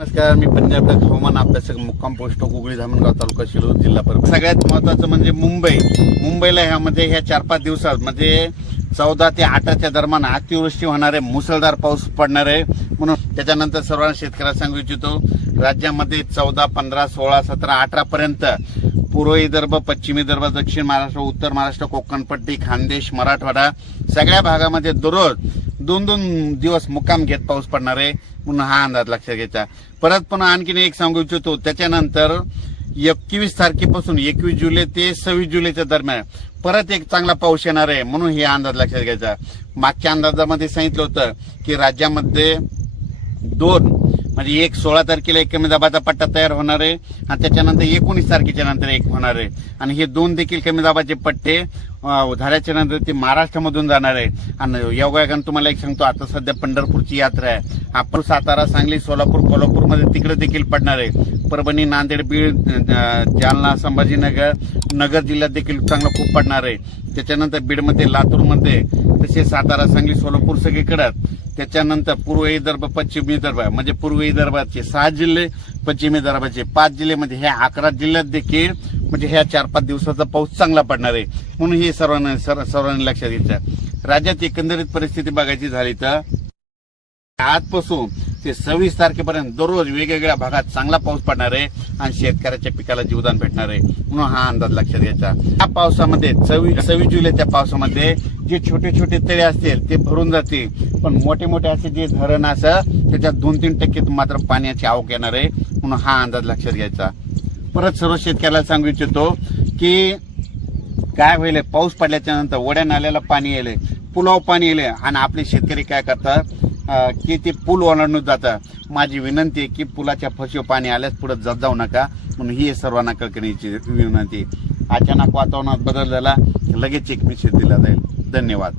नमस्कार, मी पंजाब हवामान अभ्यासक, मुक्काम पोस्ट गुगळी, धामणगाव तालुका, शिरूर जिल्हा परभणी. सगळ्यात महत्वाचं म्हणजे मुंबईला ह्यामध्ये ह्या 4-5 दिवसात म्हणजे 14 ते 18च्या दरम्यान अतिवृष्टी होणार आहे, मुसळधार पाऊस पडणार आहे. म्हणून त्याच्यानंतर सर्वांना शेतकऱ्याला सांगू इच्छितो, राज्यामध्ये 14, 15, 16, 17, 18 पर्यंत पूर्व विदर्भ, पश्चिम विदर्भ, दक्षिण महाराष्ट्र, उत्तर महाराष्ट्र, कोकणपट्टी, खानदेश, मराठवाडा सगळ्या भागामध्ये दररोज 2-2 दिवस मुक्काम घेत पाऊस पडणार आहे. म्हणून हा अंदाज लक्षात घ्यायचा. परत पुन्हा आणखीन एक सांगू इच्छितो, त्याच्यानंतर 21 तारखेपासून 21 जुलै ते 26 जुलैच्या दरम्यान परत एक चांगला पाऊस येणार आहे. म्हणून हे अंदाज लक्षात घ्यायचा. मागच्या अंदाजामध्ये सांगितलं होतं की राज्यामध्ये 2 म्हणजे एक 16 तारखेला एक कमी दाबाचा पट्टा तयार होणार आहे आणि त्याच्यानंतर 19 तारखेच्या नंतर एक होणार आहे. आणि हे 2 देखील कमी दाबाचे पट्टे झाल्याच्या नंतर ते महाराष्ट्रामधून जाणार आहे. आणि योगायोगाने तुम्हाला एक सांगतो, आता सध्या पंढरपूरची यात्रा आहे. आपण सातारा, सांगली, सोलापूर, कोल्हापूरमध्ये तिकडे देखील पडणार आहे. परभणी, नांदेड, बीड, जालना, संभाजीनगर, नगर जिल्ह्यात देखील चांगलं खूप पडणार आहे. त्याच्यानंतर बीडमध्ये, लातूरमध्ये, तसेच सातारा, सांगली, सोलापूर सगळीकडे. त्याच्यानंतर पूर्व विदर्भ, पश्चिम विदर्भ म्हणजे पूर्व विदर्भाचे 6 जिल्हे, पश्चिम विदर्भाचे 5 जिल्हे, म्हणजे ह्या 11 जिल्ह्यात देखील म्हणजे ह्या 4-5 दिवसाचा पाऊस चांगला पडणार आहे. म्हणून हे सर्वांनी लक्षात घ्यायचं. राज्यात एकंदरीत परिस्थिती बघायची झाली तर आजपासून ते 26 तारखेपर्यंत दररोज वेगवेगळ्या भागात चांगला पाऊस पडणार आहे आणि शेतकऱ्याच्या पिकाला जीवदान भेटणार आहे. म्हणून हा अंदाज लक्षात घ्यायचा. या पावसामध्ये 26 जुलैच्या पावसामध्ये जे छोटे छोटे तळे असतील ते भरून जातील, पण मोठे मोठे असे जे धरण असं त्याच्यात 2-3% मात्र पाण्याची आवक येणार आहे. म्हणून हा अंदाज लक्षात घ्यायचा. परत सर्व शेतकऱ्याला सांगू इच्छितो की काय होईल, पाऊस पडल्याच्या नंतर ओढ्या नाल्याला पाणी येईल, पुलाव पाणी येईल आणि आपले शेतकरी काय करतात की ते पूल ओलांडून जातात. माझी विनंती आहे की पुलाच्या फशीव पाणी आल्यास पुढे जाऊ नका. म्हणून ही सर्वांना कळकळीची विनंती. अचानक वातावरणात बदल झाला लगेच एक मेसेज दिला जाईल. धन्यवाद.